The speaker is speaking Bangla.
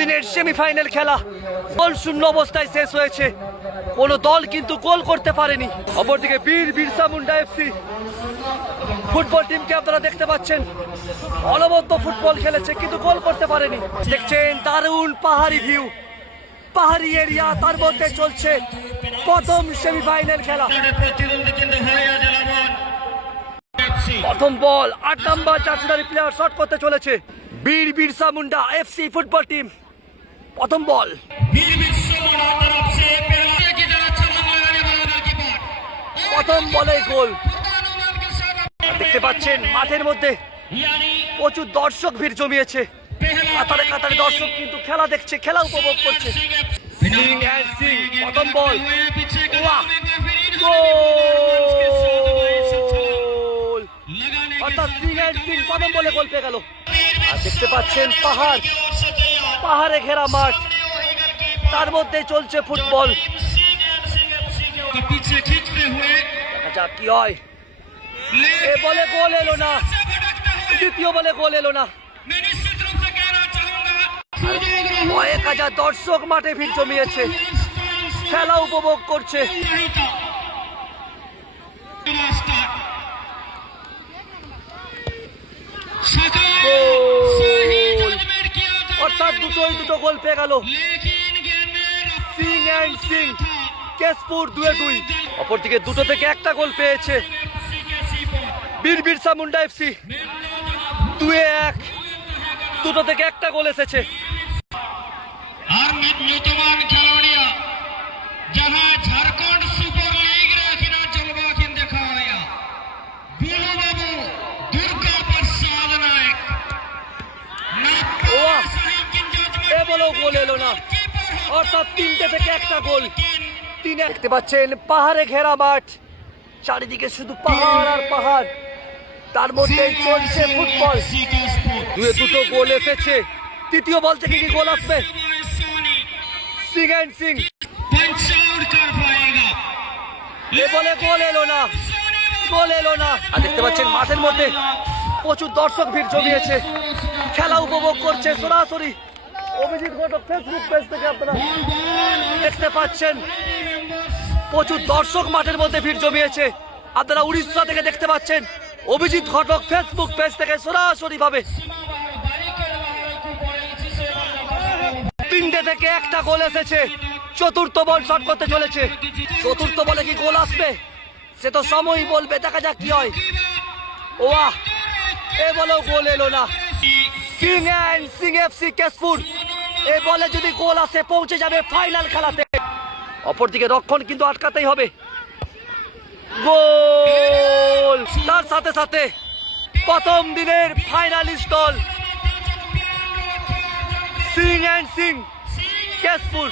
দিনের সেমিফাইনাল খেলা গোল শূন্য অবস্থায় শেষ হয়েছে। কোনো দল কিন্তু গোল করতে পারেনি। অপরদিকে বীর বিরসা মুন্ডা এফসি ফুটবল টিমকে আপনারা দেখতে পাচ্ছেন, অনবদ্য ফুটবল খেলেছে কিন্তু গোল করতে পারেনি। দেখছেন দারুণ পাহাড়ি ভিউ, পাহাড়ি এরিয়া, তার মধ্যে চলছে প্রথম সেমিফাইনাল খেলা। প্রথম বল ৮ নম্বর জার্সিধারী প্লেয়ার শট করতে চলেছে। বীর Birsa Munda FC football team প্রথম বল। প্রথম বলে গোল। দেখতে পাচ্ছেন মাঠের মধ্যে প্রচুর দর্শক ভিড় জমিয়েছে। কাতারে কাতারে দর্শক কিন্তু খেলা দেখছে, খেলা উপভোগ করছে। প্রথম বল, অর্থাৎ সিং প্রথম বলে গোল পেয়ে গেল। আর দেখতে পাচ্ছেন পাহাড়, পাহাড়ে ঘেরা মাঠ, তার মধ্যে চলছে ফুটবল। দেখা যাক কি হয়। এ বলে গোল এলো না, দ্বিতীয় বলে গোল এলো না। 1000 দর্শক মাঠে ভিড় জমিয়েছে, খেলা উপভোগ করছে। অর্থাৎ দুটো গোল পেয়ে গেল সিং কেশপুর 2-2। অপরদিকে দুটো থেকে একটা গোল পেয়েছে বীর বিরসা মুন্ডা এফসি 2-1। দুটো থেকে একটা গোল এসেছে। আর নিত্যমান খেলোয়াড়িয়া যাহা ঝাড়খণ্ড সুপার লীগ রে কিনা জলবা কিন দেখা হইয়া বিনু বাবু দুর্গা প্রসাদ নায়ক এ বলো গোল এলো না, অর্থাৎ 3টে থেকে একটা গোল। দেখতে পাচ্ছেন পাহাড়ে ঘেরা মাঠ, চারিদিকে শুধু পাহাড় আর পাহাড়, তার মধ্যে চলছে ফুটবল। দুটো গোল এসেছে। তৃতীয় বল থেকে কি গোল আসবে? সিং এ বলে গোল এলো না, গোল এলো না। আর দেখতে পাচ্ছেন মাঠের মধ্যে প্রচুর দর্শক ভিড় জমিয়েছে, খেলা উপভোগ করছে সরাসরি অভিজিৎ ঘটক ফেসবুক পেজ থেকে আপনারা দেখতে পাচ্ছেন। প্রচুর দর্শক মাঠের মধ্যে ভিড় জমিয়েছে, আপনারা উড়িষ্যা থেকে দেখতে পাচ্ছেন অভিজিৎ ঘটক ফেসবুক পেজ থেকে সরাসরি ভাবে। 3টে থেকে একটা গোল এসেছে। চতুর্থ বল শট করতে চলেছে। চতুর্থ বলে কি গোল আসবে সে তো সময়ই বলবে, দেখা যাক কি হয়। ওয়াহ, এ বলেও গোল এলো না। সিং এফসি কেশপুর, এ বলে যদি গোল আসে পৌঁছে যাবে ফাইনাল খেলাতে। অপরদিকে রক্ষণ কিন্তু আটকাতেই হবে। গোল, তার সাথে সাথে প্রথম দিনের ফাইনালিস্ট দল সিং কেশপুর।